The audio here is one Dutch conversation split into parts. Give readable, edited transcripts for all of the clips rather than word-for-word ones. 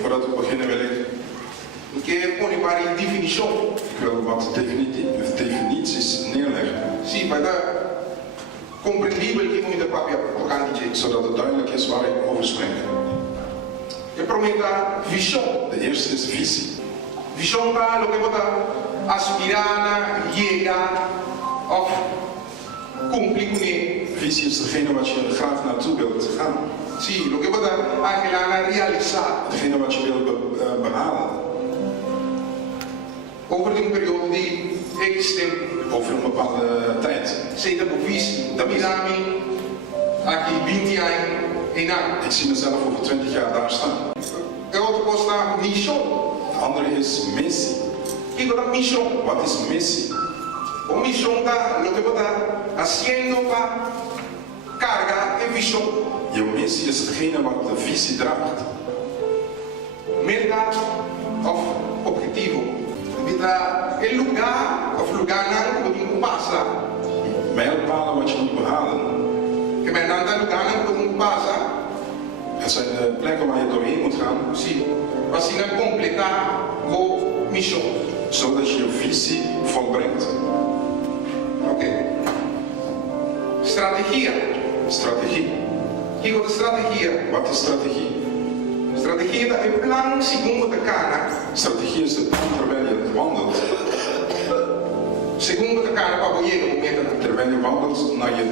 Voordat we beginnen wil ik een definitie. Ik wil wat definities neerleggen. Sim, para compreendível que muito papel tocante, zodat het duidelijk is waar ik over spreek. Je prometa vision. De eerste is visie. Vision para lo que vota aspirar, llegar of cumprir. Visie is degene wat je graag naartoe wilt gaan. Sim, lo que vota aquela realizar. Degene wat je wilt behalen. Over een periode die existeert. Over een bepaalde tijd. Sei da visie, da mirami, aqui 20 jaar in aan. Ik zie mezelf over 20 jaar daar staan. De outra costa mission. De andere is missie. Que é a mission? Wat is missie? O mission da, lo que vota haciendo para carga e vision. Jouw missie is degene wat de visie draagt. Meta of objetivo. Vita el lugar of lugar na como passa. Mijlpalen wat je moet behalen. Que me nanda lugar na como passa. Het zijn de plekken waar je doorheen moet gaan. Sim. Assim na completar o mission. Zodat je je visie volbrengt. Oké. Strategie. Strategie. Que é a strategia? Wat is strategie? Strategie dat een plan segundo de cara. Strategie is de plan terwijl je wandelt. Segundo de cara para o momento. Terwijl je wandelt naar je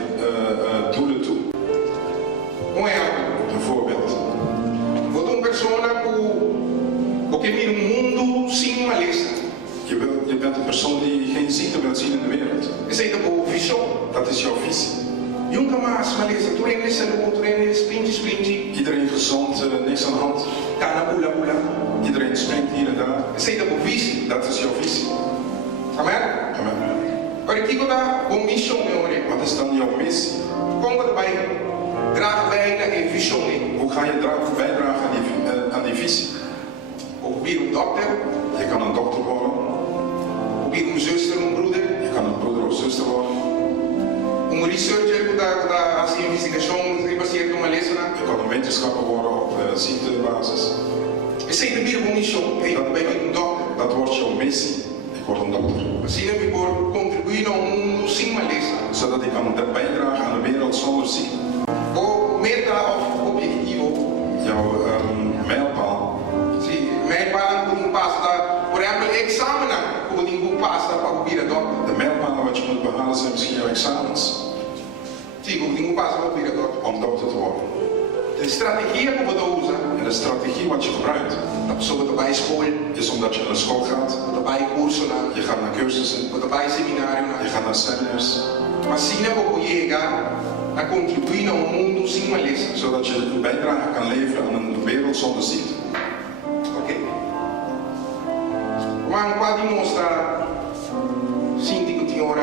doelen toe. Een voorbeeld. Vou uma pessoa que mira mundo sem maleza. Je bent een persoon die geen ziekte wilt zien in de wereld. Essa é a visão. Dat is jouw visie. Nunca mais maleza. Tu rendes no tu rendes sprint. Iedereen gezond, niks aan de hand. Cana pula. Iedereen springt hier en daar. Essa é a visie. Dat is jouw visie. Amen. Amen. Maar ik kijk naar een mission, meneer. Wat is dan jouw missie? Kom erbij. Draag bij naar een visie. Hoe ga je bijdragen aan die visie? Ook weer een dokter. Je kan een dokter worden. Ook weer een zuster, een broeder. Je kan een broeder of zuster worden. Een researcher als investigatie gebaseerd op maleza. Je kan een wetenschapper worden op ziektebasis. Essa é a mission. Ik ben een dokter. Dat wordt jouw missie. Ik word een dokter. Assim eu vou contribuir ao mundo sem maleza. Zodat ik kan bijdragen aan een wereld zonder ziekte. O meta of objetivo. Jouw mijlpaal. Sim, mijlpaal como passa, por exemplo, examina como passa para vir a dokter. De mijlpalen wat je moet behalen zijn misschien jouw examens. Sim, como passa para vir a dokter. Om dokter te worden. De strategie que você usa. En de strategie wat je gebruikt. Dat pessoa vai à escola. Is omdat je naar school gaat. Dat vai curso na. Je gaat naar cursussen. Dat vai seminário na. Je gaat naar seminars. Assim eu vou chegar a contribuir ao mundo sem maleza. Zodat je een bijdrage kan leveren aan een wereld zonder ziekte. Oké. Maar ik ga mostrar, Cindy, senhora,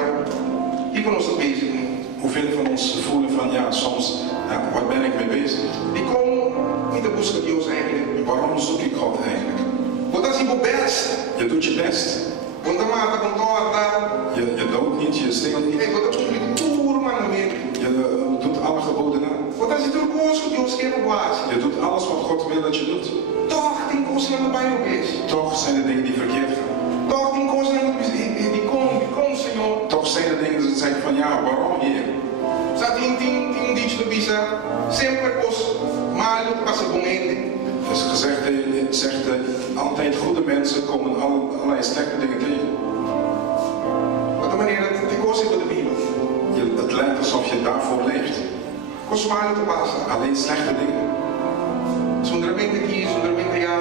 e com nosso bezig. Hoeveel van ons voelen van ja, soms, waar ben ik mee bezig? E como ainda busca Deus eigenlijk? Waarom zoek ik God eigenlijk? Wat als je best? Je doet je best. Want dan maakt het een torta. Je doodt niet, je steelt niet. Wat als je toer man meer? Je doet alle geboden na. Wat als je door koos goed Deus quer op Je doet alles wat God wil dat je doet. Toch die koos naar de Bijbel is. Toch zijn er dingen die verkeerd gaan. Toch die koos naar de die kom, Senhor. Toch zijn er dingen die zeggen van ja, waarom hier? Zat in dicho do bisa, sempre cos malo passa bom ende. Dus gezegd zegt altijd goede mensen komen allerlei slechte dingen tegen. Wat de manier dat de koos in de Bijbel. Het lijkt alsof je daarvoor leeft. Cos malo te passa. Alleen slechte dingen. Zondermente hier, zondermente ja.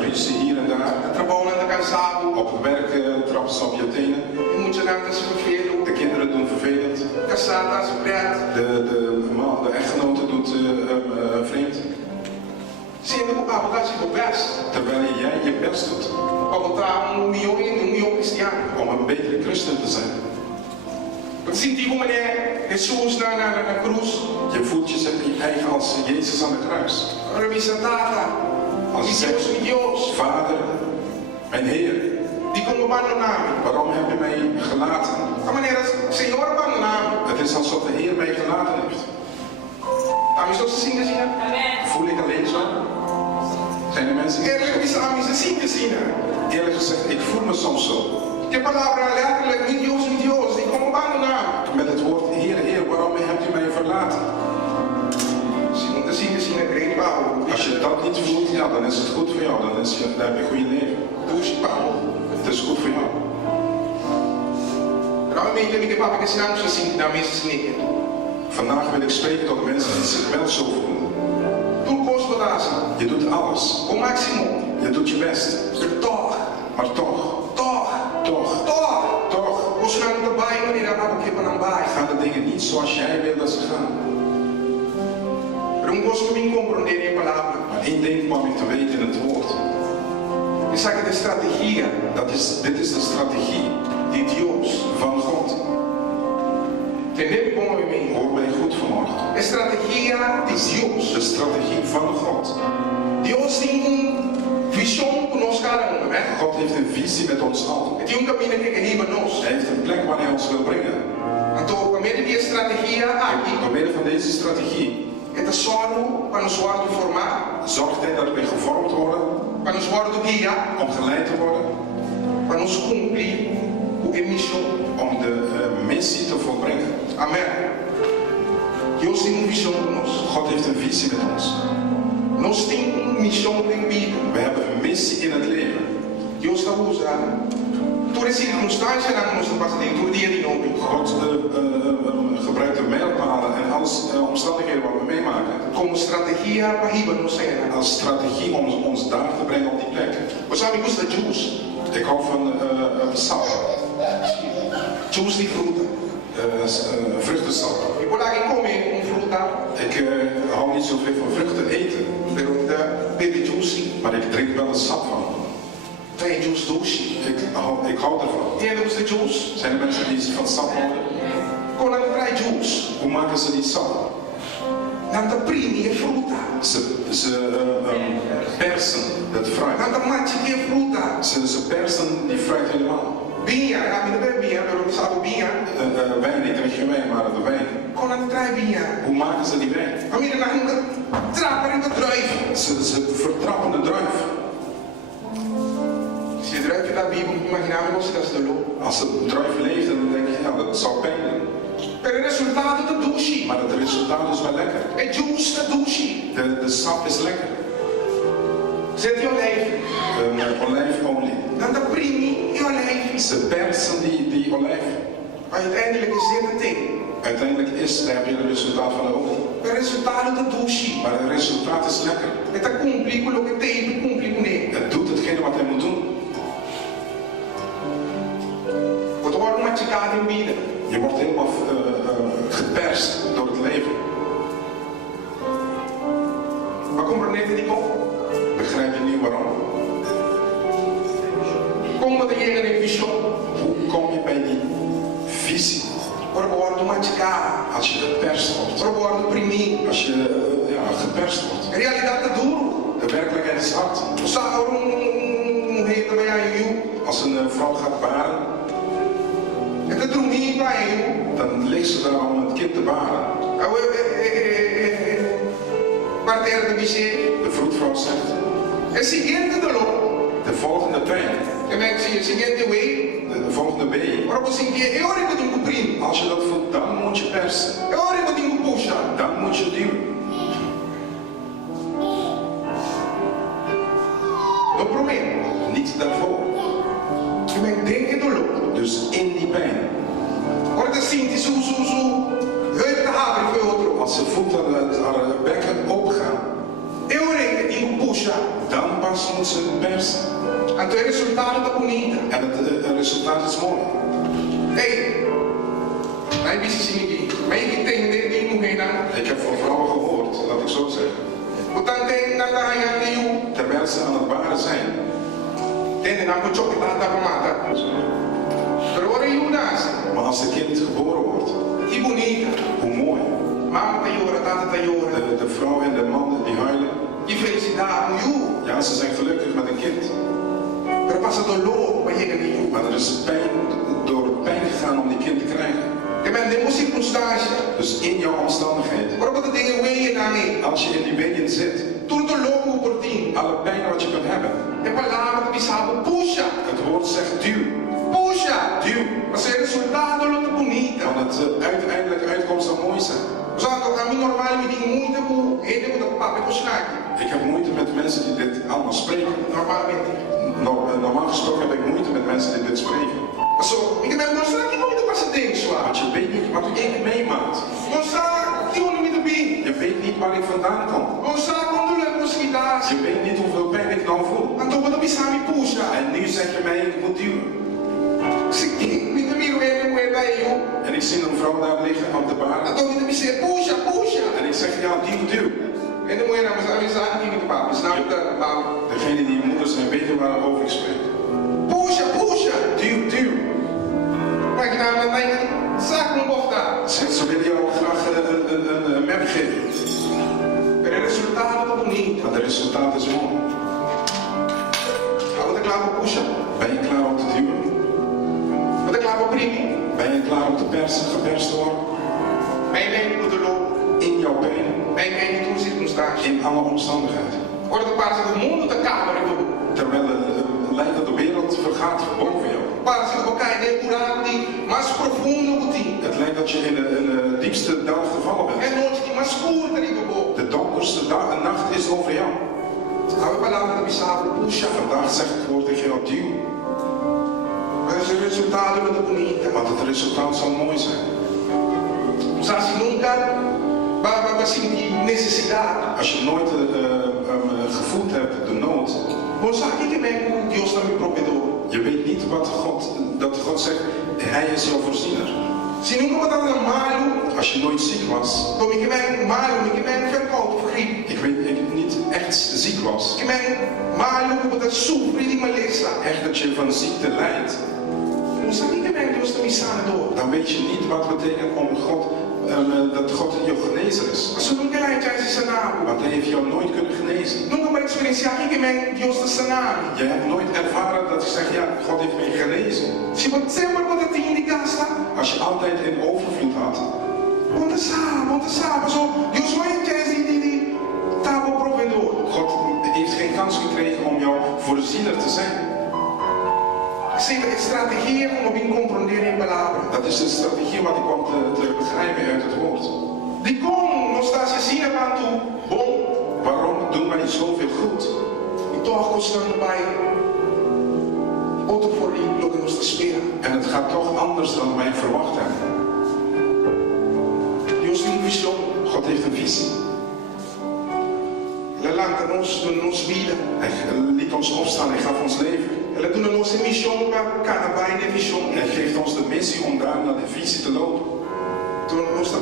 Ruzie hier en daar. Trabalhando cansado. Op het werk trappen ze op je tenen. E muitos anos se vervelho. De kinderen doen vervelend. Casada, se praat. De echtgenote doet vreemd. Sendo que o papo está tipo best. Terwijl jij je best doet. Para botar milhão cristiano. Om een betere christen te zijn. Wat ziet die meneer Jesus na cruz? Je voelt jezelf niet eigen als Jezus aan de kruis. Revisitata. Als je zegt, Deus. Vader, mijn Heer. Die komt abandonado. Waarom heb je mij gelaten? A maneira Senhor abandonado. Het is alsof de Heer mij gelaten heeft. Amen. Zo zien. Voel ik alleen zo? Zijn er mensen die... Eerlijk is aan ze zien te zien. Eerlijk gezegd, ik voel me soms zo. Que palavra letterlijk, niet Dios, die komen banden aan. Met het woord, Heer, Heer, waarom hebt u mij verlaten? Ze moeten zien te zien en great power. Als je dat niet voelt, ja, dan is het goed voor jou. Dan heb je een goede leven. Dus power. Het is goed voor jou. Realmente me papa que senão se assim na mesa sneaker. Vandaag wil ik spreken tot mensen die zich wel zo voelen. Tu kost dat. Je doet alles. O máximo. Je doet je best. Toch. Maar toch. Os não te vai não irá para o que para não vai. Gaan de dingen niet zoals jij wil dat ze gaan. Pero gosto de compreender a palavra. Maar één ding kwam ik te weten in het woord. Essa é a estratégia. Dit is de strategie de Deus van God. Entendeu como eu me? Hoor mij goed vanmorgen. Estratégia de Deus. De strategie van God. Deus tem visão conosco cada né? God heeft een visie met ons allen. Ele tem caminho que ele nos. Hij heeft een plek waar hij ons wil brengen. Então, por meio de estratégia aqui, door middel van deze strategie, é só para nos formar, zorgt hij dat we gevormd worden, para nos guiar, om geleid te worden, para nos cumprir a missão, om de missie te volbrengen. Amen. Deus tem visão conosco. God heeft een visie met ons. Nós temos missão em vida. We hebben een missie in het leven. Deus está usando toda a circunstância que nós estamos passando, todo dia de novo. God gebruikt de mijlpalen en alles omstandigheden wat we meemaken. Como estratégia para ir nos cena. Als strategie om ons daar te brengen op die plek. Os amigos da juice. Ik hou van sap. Juice de fruta. Vruchtensap. Ik wil eigenlijk komen om fruta. Ik hou niet zoveel van vruchten eten. Baby juice. Maar ik drink wel een sap van. Tem juice doce. Ik hou ervan. Temos de juice. Zijn er mensen die van sap houden? Quando ela traz juice. Hoe maken ze die sap? Nanta primi é fruta. Ze persen het fruit. Nanta mate é fruta. Ze persen die fruit helemaal. Binha, a minha é binha, pero não sabe binha. Wijn, ik drink geen wijn, maar de wijn. Quando ela traz binha. Hoe maken ze die wijn? A minha nunca trapa in de druif. Ze vertrappen de druif. Se de druif da Bíblia, imaginava você das de louco. Als de druif leeft, dan denk je, ja, dat zou pijn doen. Pero o resultado é doce. Maar het resultaat is wel lekker. É juice, é doce. De sap is lekker. Zet je olijf. Olijfolie. Nanta primi e olijf. Ze persen die olijf. Uiteindelijk is dit het ding. Uiteindelijk heb je het resultaat van de olie. O resultado é doce. Maar het resultaat is lekker. Het está cumprir com o que tem que cumprir com ele. Het doet hetgene wat hij moet doen. Quando eu olho uma ticada em vida. Je wordt helemaal geperst door het leven. Maar compreende die kop? Begrijp je nu waarom? Como te chega na visão? Hoe kom je bij die visie? Quando eu olho uma ticada. Als je geperst wordt. Quando eu olho oprimir. Als je geperst wordt. A realidade é duro. De werkelijkheid is hard. Mulher também aí. Als een vrouw gaat baren. Het is dormir bij je. Dan ligt ze daar om het kind te baren. Parteira de Michel. De vroedvrouw zegt. É seguinte dolor. De volgende pijn. Como é que se seguinte way? De volgende wee. Para você sentir, é hora que eu tenho que cumprir. Als je dat voelt, dan moet je persen. É hora que eu tenho que puxar. Dan moet je duwen. Não prometo. Niet daarvoor. Como é que tem que dolor? Dus in die pijn. Quando você sente heup te hebben voor outro. Als ze voelt dat haar bekken opengaan. É hora que eu tenho que puxar. Dan pas moet ze persen. Então o resultado está bonito. En het resultaat is mooi. Hey, mij wist je niet. Mij ik denk dat ik moet gaan. Ik heb van vrouwen gehoord, laat ik zo zeggen. Utan denk dat hij aan de jou. Terwijl ze aan het baren zijn. Denk dat ik chocolade heb gemaakt. Pero ora eu nasce. Maar als het kind geboren wordt. Que bonita. Hoe mooi. Mama está llorando, tata está llorando. De vrouw en de man die huilen. Que felicidade, you. Ja, ze zijn gelukkig met een kind. Pero passa dolor para chegar a you. Maar er is pijn, door pijn gegaan om die kind te krijgen. Que men demos circunstância. Dus in jouw omstandigheid. Ora quando tem eu ir na mim. Als je in die weeën zit. Tudo louco por ti. Alle pijn wat je kunt hebben. É palavra que sabe, puxa, Het woord zegt duw. puxa. Duw. Mas é resultado não é bonita. Want het uiteindelijke uitkomst zal mooi zijn. Sabe, a mim normal me tem muito com ele com o papo com snack. Ik heb moeite met mensen die dit allemaal spreken. Normalmente. Normaal gesproken heb ik moeite met mensen die dit spreken. Mas só, ik heb mostrar que muito passa dentro, sua. Want je weet niet wat ik meemaakt. Mostrar que eu não me do bem. Je weet niet waar ik vandaan kom. Mostrar quando eu consegui dar. Je weet niet hoeveel pijn ik dan voel. Então quando me sabe, puxa. En nu zeg je mij, ik moet duwen. Se me amigo ele não é daí. En ik zie een vrouw daar liggen op de baan. Então me dizer, puxa, puxa. En ik zeg, ja, duw. En dan moet je namens amizade niet met de papo. Snap je dat? Degene die moeders zijn weten waarover ik spreek. Puxa, puxa. Duw. Maar ik nou dat denk, zaak moet opstaan. Ze willen jou graag een map geven. Maar het resultaat is niet. Maar het resultaat is mooi. Gaan we er klaar voor pushen? Ben je klaar om te duwen? Ben je klaar voor primi? Ben je klaar om te geperst te worden? Ben je mee met de loop? In jouw pijn. Ben je mee met de circunstantie? In alle omstandigheden. Wordt het paard het mond de kamer in de hoek? Terwijl het lijkt dat de wereld vergaat boven jou. Paard zich elkaar in de curado die mais profundo que ti. Het lijkt dat je in de diepste dal gevallen bent. É noite que mais curta ali do povo. De donkerste nacht is over jou. Há uma palavra da Bissau, puxa. Vandaag zegt het woord dat je op duw. Mas o resultado não é bonito. Want het resultaat zal mooi zijn. Mas se nunca vai sentir necessidade. Als je nooit gevoeld hebt de nood. Você sabe que bem Deus também provedor. Je weet niet dat God zegt, Hij is jouw voorziener. Se nunca estava malo, als je nooit ziek was. Toen ik ben malo, ik ben verkoud of griep. Ik weet dat ik niet echt ziek was. Ik ben malo, ik ben sofrer de maleza. Echt dat je van ziekte lijdt. Hoe zou ik ben Deus te missando door? Dan weet je niet wat het betekent om God, dat God jouw genezer is. Als je nunca lijdt, jij is sanado. Want Hij heeft jou nooit kunnen genezen. Nunca mais experienciar que ben Deus te sanar. Je hebt nooit ervaren dat je zegt, ja, God heeft mij genezen. Se você sempre quando te indicaste, als je altijd in overvloed had. onde sabe, zo Deus vai te die tabo provedor. God heeft geen kans gekregen om jouw voorziener te zijn. Sempre strategie om in compreender in palavra. Dat is de strategie wat ik kwam te begrijpen uit het woord. Die kom, nos está assassina para tu, bom. Waarom doen wij zoveel goed? E toch constando bij outro for lo que nos espera. En het gaat toch anders dan wij verwacht hebben. Deus tem visão. God heeft een visie. Ele lança nos vida. Hij liet ons opstaan, Hij gaf ons leven. Ele doet een onze missão para cada de visão. Hij geeft ons de missie om daar naar de visie te lopen. Toen ons dat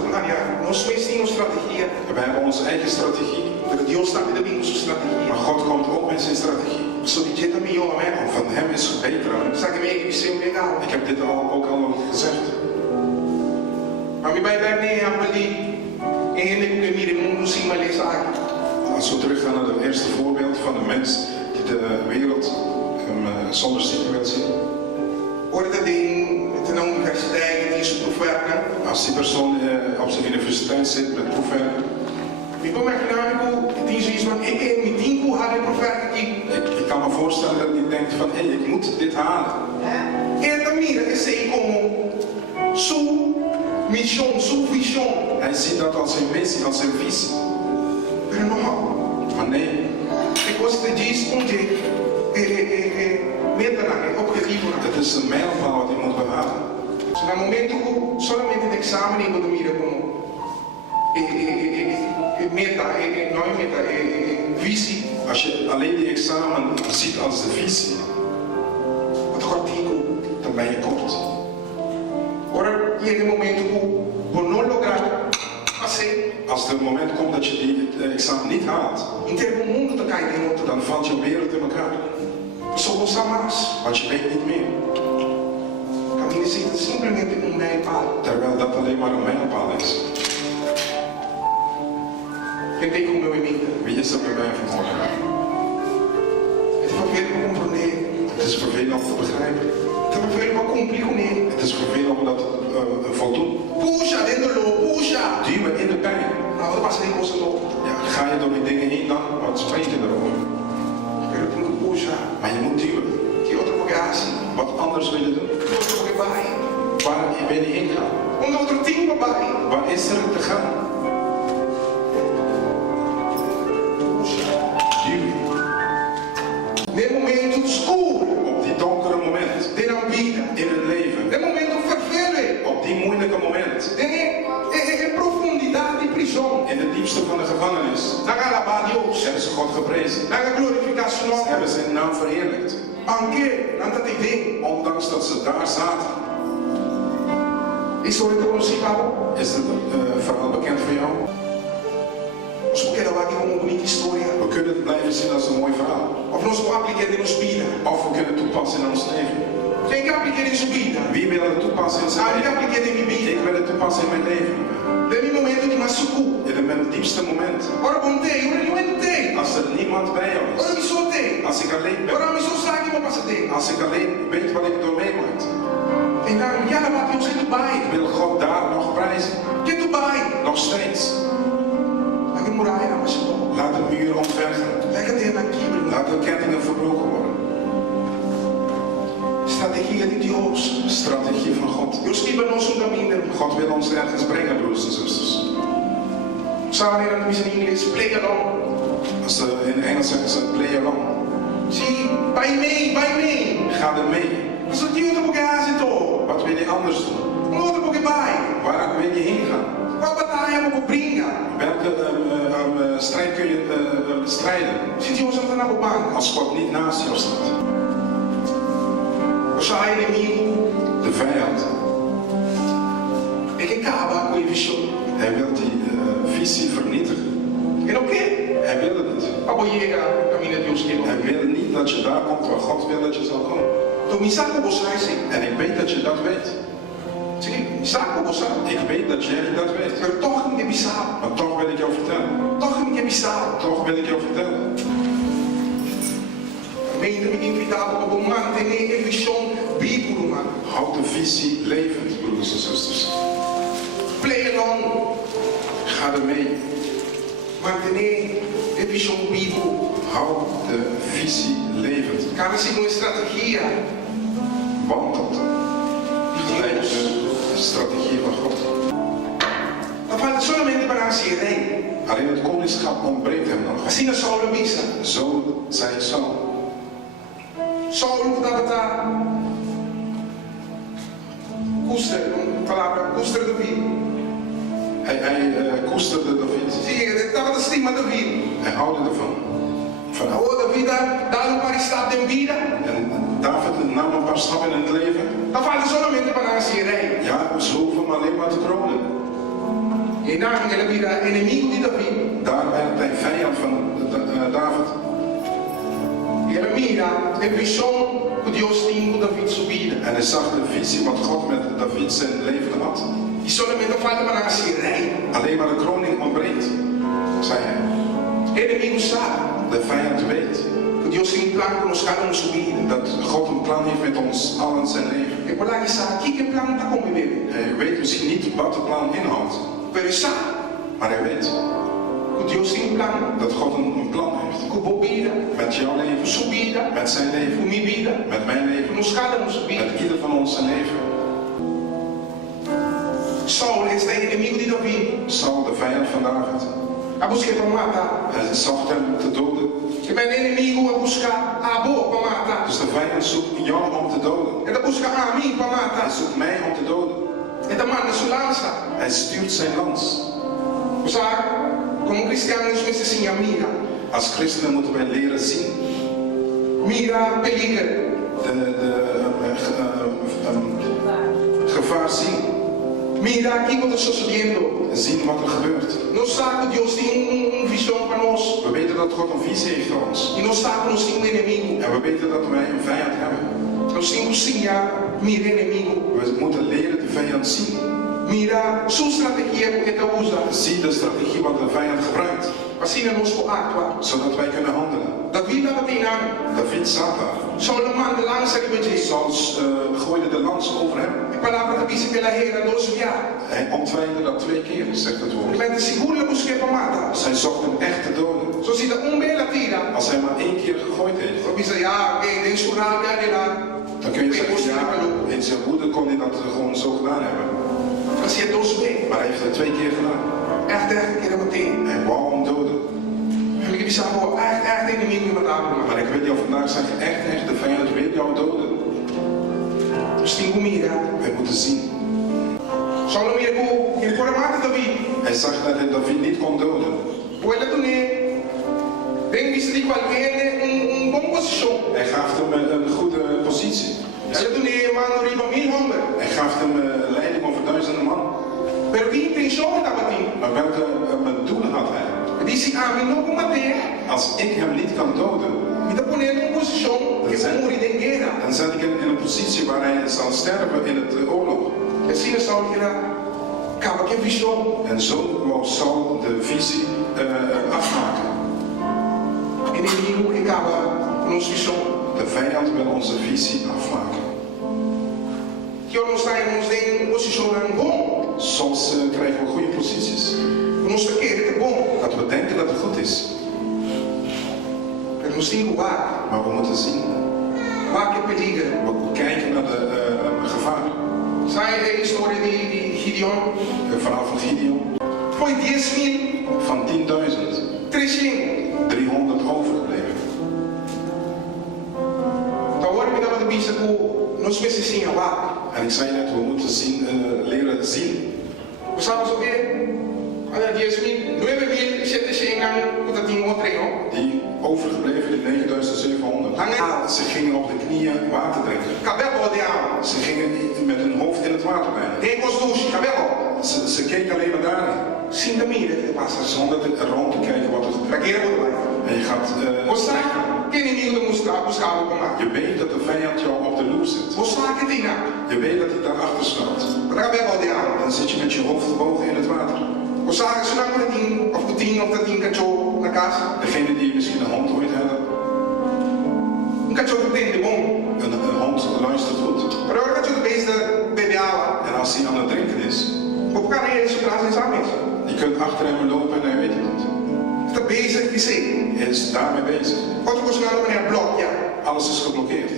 nós conhecemos strategie. We hebben onze eigen strategie. Maar Deus está met de onze strategie. Maar God komt ook met zijn strategie. Zo die jeta melhor, né? Van hem is het beter. Sabe que meio que visão legal. Ik heb dit ook al gezegd. Maar mi bij daar nee ali. En ele que mire mundo sem malezar. Als we teruggaan naar het eerste voorbeeld van de mens die de wereld zonder ziekte wil zien. Hoorde dat in de universiteit die is proefwerken. Als die persoon op zijn universiteit zit met proefwerken. Ik kom echt naar die is zoiets van ik heb met 10 haar in proefwerken die. Ik kan me voorstellen dat hij denkt van hé, ik moet dit halen. En dan mira que sei como sua missão, sua visão. Hij ziet dat als zijn missie, als zijn visie. Pero não. Maar nee. Ik was de dies onde meta na objetivo. Het is een mijlpaal wat hij moet behalen. So no momento que solamente de exame eu não mira como meta, não é meta, visie. Als je alleen die examen ziet als de visie, wat cortico, dan ben je kort. Ora, chega um momento que por não lograr fazer, als er een moment komt dat je die examen niet haalt, inteiro mundo te cai de outro. dan valt je wereld in elkaar. Só vou mais. Want je weet niet meer. Caminho simplesmente mijlpaal. Terwijl dat alleen maar een mijlpaal is. Tentei com o meu amigo. Wie is er bij mij vanmorgen? Het is vervelend om compreender. Het is vervelend om te begrijpen. Het is vervelend om cumprir com ele. Het is vervelend om dat voldoen. Puxa, dentro do puxa. Duwen in de pijn. Nou, dat was geen kosten op. Ja, ga je door die dingen heen dan? Wat gaat spreken erover. Pero tú no pushas. Maar je moet duwen. ¿Qué otro porque hace? Wat anders wil je doen? ¿Qué otro porque va? Waar wil je heen gaan? Un otro tiempo va. Waar is er te gaan? Duwen. Nel momento escuro Op die donkere moment de la vida. in het leven. Nel momento fervere. Op die moeilijke moment. En profundidad de prisão. In de diepste van de gevangenis. Dan alabar Dios. Hebben ze God geprezen. Dan glorificar su nombre. Hebben zijn naam verheerlijkt. Aunque nada te dé. Ondanks dat ze daar zaten. Y sobre todo si Pablo. Is het verhaal bekend voor jou? Nós podemos aqui como uma bonita história. We kunnen het blijven zien als een mooi verhaal. Of nós podemos aplicar in ons vida. Of we kunnen het toepassen in ons leven. Quem quer aplicar em sua vida? Wie wil het toepassen in zijn Ah, eu quero leven? aplicar em minha vida. Ik wil het toepassen in mijn leven. Nesse momento de machuco. In mijn diepste moment. Ora contei, ora não entei. Als er niemand bij jou Ora is. me soltei. Als ik alleen ben. Ora me sou sabe que vou passar tempo. Als ik alleen weet wat ik door meemaakt. Então, já lá bateu sem Dubai. Wil God daar nog prijzen. Que Dubai? Nog steeds. Aqui muralha na machuco. Laat de muur omvergen. Lekker ter na quebra. Laat de kettingen verbroken worden. Strategia de Deus. Strategie van God. Deus que nós um caminho. God wil ons ergens brengen, broers en zusters. Sabe, era no inglês, play along. Als ze in Engels zeggen ze play along. Sim, vai mee. Ga er mee. Mas o que outro porque hace todo? Wat wil je anders doen? Um outro porque vai. Waar wil je heen gaan? Qual batalha vou brincar? Welke strijd kun je bestrijden Se Deus não está na banca. als God niet naast jou staat? O seu inimigo, De vijand, ele acaba com a visão. hij wil die visie vernietigen. E não quer? Hij wil het niet. A boiega, caminho de Deus que não. Hij wil niet dat je daar komt waar God wil dat je zal komen. Então me saca você assim. En ik weet dat je dat weet. Sim, saca você. Ik weet dat jij dat weet. Pero toch me bisar. Maar toch wil ik jou vertellen. Toch me bisar. Toch wil ik jou vertellen. Meende me invitado para manter a visão bíblica, mano. Houd de visie levend, broeders en zusters. Play along. Ga er mee. Manter a visão bíblica. Houd de visie levend. Cada segundo estratégia. Wandelt. Gelijk de strategie van God. Não falta solamente para a rei. Alleen het koningschap ontbreekt hem nog. Assim na Saul missa. Zo zei Saul. Saul estava custer, palavra custer David. Hij koesterde David. Sim, ele estava acima de David. Hij houdde ervan. Van, Oh, David dá um para estar em vida. en David nam een paar stappen in het leven. Não falta solamente para a rei. Ja, ze hoeven hem alleen maar te kronen. E não, ele vira inimigo de David. Daar werd hij vijand van David. E ele mira a visão que Deus tinha com David sua vida. En hij zag de visie wat God met David zijn leven had. E solamente falta para a rei. Alleen maar de kroning ontbreekt, zei hij. O inimigo sabe De vijand weet que Deus tem plano para nós cada um sua vida. dat God een plan heeft met ons allen zijn leven. E por lá que sabe que plano está com bebê. Hij weet misschien niet wat de plan inhoudt, Pero ele sabe maar hij weet que Deus tem plano dat God een plan heeft. com a vida, Met jouw leven, sua vida, met zijn leven, com minha vida. met mijn leven, Nós cada um sua vida. met ieder van ons zijn leven. Saul é o inimigo de David. Saul, de vijand van David, A busca para matar. hij zocht hem te doden. E meu inimigo a buscar a boa para matar. Dus de vijand zoekt jou om te doden. Ele busca a mim para Hij matar. zoekt mij om te doden. Ele manda sua lança. Hij stuurt zijn lans. Sabe? Como cristianos, nós assim, mira. Als christenen moeten wij leren zien. Mira, peligro. Gevaar zien. Mira aqui o que está sucedendo. Zien wat er gebeurt. Nós sabemos que Deus tem visão para nós. We weten dat God een visie heeft voor ons. E nós sabemos que nós temos inimigo. En we weten dat wij een vijand hebben. Nós temos sim, mira inimigo. We moeten leren de vijand zien. Mira sua estratégia que ele usa. Zie de strategie wat de vijand gebruikt. Assim nós podemos atuar. Zodat wij kunnen handelen. David estava treinando. David zat daar. Saul manda lança de beijing. Saul gooide de lans over hem. A palavra dice que la Hera dos via. Hij ontwijde dat 2 keer, zegt het woord. Met de sigura busque pa mata. Zij zocht hem echt te doden. So si da bela tira. Als hij maar 1 keer gegooid heeft, So bisa ja, okay, den suraga de la. dan kun je zeggen, ja, in zijn woede kon hij dat gewoon zo gedaan hebben. Als je dos be. Maar hij heeft het 2 keer gedaan. Echt keer meteen. Hij wou hem doden. En ik bisa mo echt inimigo met Abraham. Maar ik weet jou vandaag zeggen, echt, de vijand wil jou doden. Misschien kom je daar. Wij moeten zien. Solo meer ko in formato David. Hij zag dat hij David niet kon doden. Vuela tu ne. Den viste di qualcuno un buon position. Hij gaf hem een goede positie. Ela tu ne mano riba 1000 honden. Hij gaf hem leiding over 1000 man. Pero que intention estava tendo? Maar welke doelen had hij? Disse a mim não combater. Als ik hem niet kan doden, Me está ponendo em posição que vai morrer em guerra. dan zet ik hem in een positie waar hij zal sterven in het oorlog. Assim é só que acaba que visão. En zo wou Saul de visie afmaken. Inimigo que acaba com nossa visão. De vijand wil onze visie afmaken. Que nós estamos em posição bom. Soms krijgen we goede posities. Nós queremos que é bom. Dat we denken dat het goed is. Mas nós temos que guardar. Maar we moeten zien. Waar que perigo. We kijken naar de gevaar. Sai a história de Gideon. Het verhaal van Gideon. Foi 10.000. Van 10.000. 300 overgebleven. Da hora que dava de vista com nós precisamos lá. En ik zei net, we moeten zien, leren zien. Nós sabemos o quê? Olha, 10.000, 9.700 dat tinha outro treino. Die overgebleven, die 9700. Ze gingen op de knieën water drinken. Cabelo de água. Ze gingen met hun hoofd in het water bijna. Tem costume, cabelo. Ze keken alleen maar daarin. Sinta mira que passa. Zonder rond te kijken wat er gebeurt. Daquele mundo vai. En je gaat... Você que inimigo de buscar o comando. Je weet dat de vijand jou op de loer zit. Você que tem na. Je weet dat hij daarachter staat. Cabelo de água. Dan zit je met je hoofd gebogen in het water. Você se não tem of dat tem cachorro na casa. Degene die misschien een hond ooit hebben. Cachorro tem de bom. Een hond luistert goed. Maar hoor cachorro bezig bebe água. En als hij aan het drinken is. Op kan hij eens praten in samen. Je kunt achter hem lopen en hij weet het niet. Está bezig que sei. Hij is daarmee bezig. Quando você não tem a bloco, ja. Alles is geblokkeerd.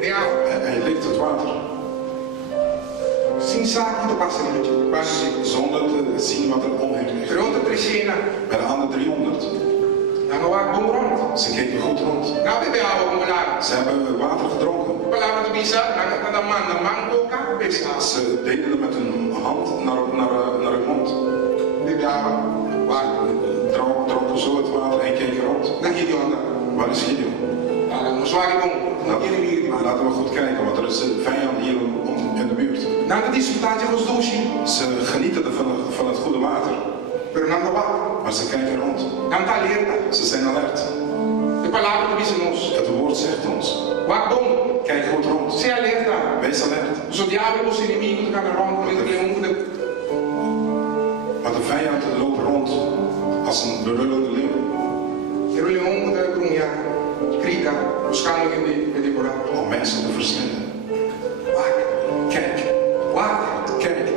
De água. Hij likt het water. Sem saque do passarinho. Zonder te zien wat er om hem is. Pronto, Cristina. Bij de andere 300. Nou, nou, bom rond. Ze keken goed rond. Nou, bebe água, como lá. Ze hebben water gedronken. Palavra do bisa, na mão, boca, bebe água. Ze deden het met hun hand naar hun mond. Bebe água, water. Dronken zo het water en keken rond. Na Gideon. Waar is Gideon? Nou, zwaar bom. Laten we goed kijken, want er is een vijand hier in de buurt. Nou, dat is een taartje van Stoosje. Ze genieten van het goede water. Pero não dá Maar ze kijken rond. Não está alerta. Ze zijn alert. De palavra do bisa nos. Het woord zegt ons. Waar bom. Kijk goed rond. Se alerta. Wees alert. Os diabo e os inimigos do camarão, com ele leão, Maar de vijand loopt rond als een berullende leeuw. ele leão da grunha, grita, buscando de devorar. Om mensen te verslinden. Kijk. Kijk.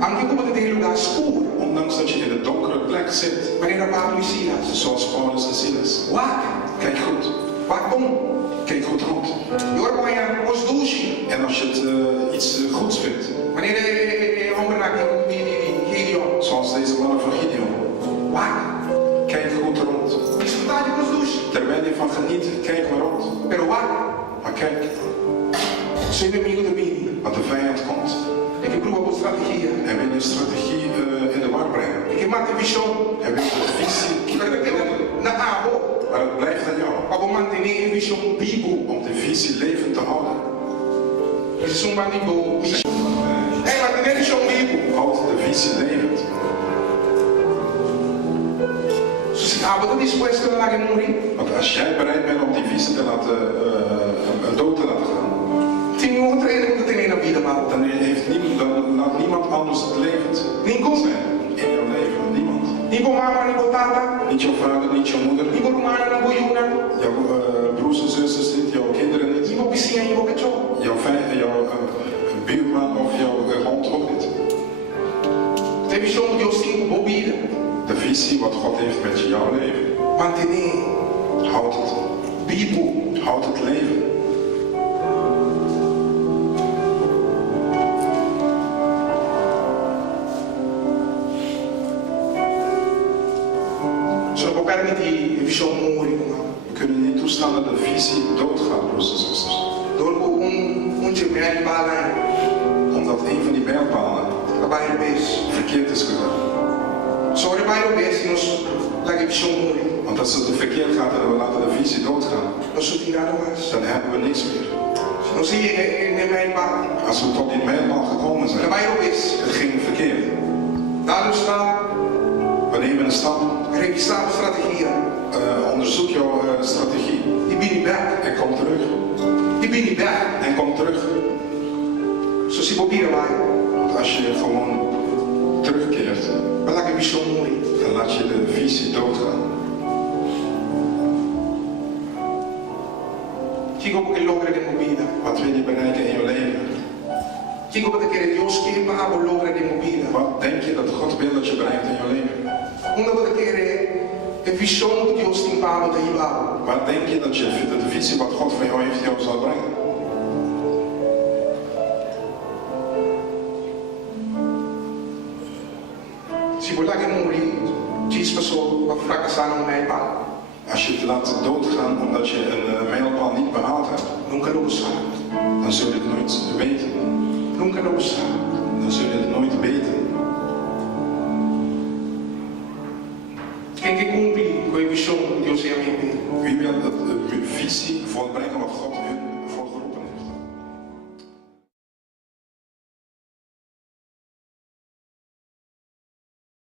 Anche como tem lugar escuro. Ondanks dat je in een donkere plek zit. Maneira Paulo e Silas. Zoals Paulus en Silas. Kijk goed. Bom. Kijk goed rond. E ora põe os duche. En als je het iets goeds vindt. Maneira homem na Gideon. Zoals deze mannen van Gideon. Kijk goed rond. Desfrutar de os duche. Terwijl je van geniet, kijk maar rond. Pero Maar kijk. Os inimigos do mim. Want de vijand komt. É que prova strategia. Hij wil je strategie in de war brengen. É que mata visão. Hij wil de visie na abo. Maar het blijft aan jou. Para manter a visão vivo. Om de visie levend te houden. Isso é um manibo. É manter a visão vivo. Houd de visie levend. Se abo está disposto a laten morrer. Want als jij bereid bent om die visie te laten dood te laten gaan. Tem outra ainda que tem na vida, mal. Dan laat niemand anders het levend zijn in jouw leven. Niemand. Niet voor mama, niet voor tata. Niet jouw vader, niet jouw moeder. Niet voor mama, niet voor jongen. Jouw broers en zusters niet, jouw kinderen niet. Niet voor piscina, niet voor kachok. buurman of jouw hond ook niet. A visão que Deus tem com a vida. De visie wat God heeft met jouw leven. Mantener Houd het. vivo. Houd het leven. Só não permitir a visão morrer. We kunnen niet toestaan dat de visie doodgaat, broers en zusters. Door gemerkt balen. Omdat een van die mijlpalen Trabalho bem. verkeerd is gegaan. Só trabalho bem se nós lá que visão morrer. Want als het verkeerd gaat en we laten de visie doodgaan, Nós só tem nada mais. dan hebben we niks meer. Se não se nem mais balen. Als we tot die mijlpaal gekomen zijn, Trabalho bem. het ging verkeerd. Daarom staat We nemen een stap. revisar strategieën. Onderzoek jouw strategie. Die ben niet weg. En kom terug. Die ben niet weg. En kom terug. Zo se bobeira vai. Want als je gewoon terugkeert, Mas lá que visão morrer. dan laat je de visie doodgaan. Chico porque logra de movida. Wat wil je bereiken in je leven? Chico porque quer Deus que para logra de movida. Wat denk je dat God wil dat je bereikt in je leven? Uma coisa que é visão que Deus tem para te levar. Waar denk je dat de visie wat God van jou heeft jou zal brengen? Se você que morrer, diz pessoas vai fracassar no meio para. Als je het laat doodgaan omdat je een mijlpaal niet behaald hebt, Nunca lo usar. dan zul je het nooit weten. Nunca lo usar. Dan zul je het nooit weten. Quem que cumpre com a visão que Deus é a mim? Wie wil de visie volbrengen wat God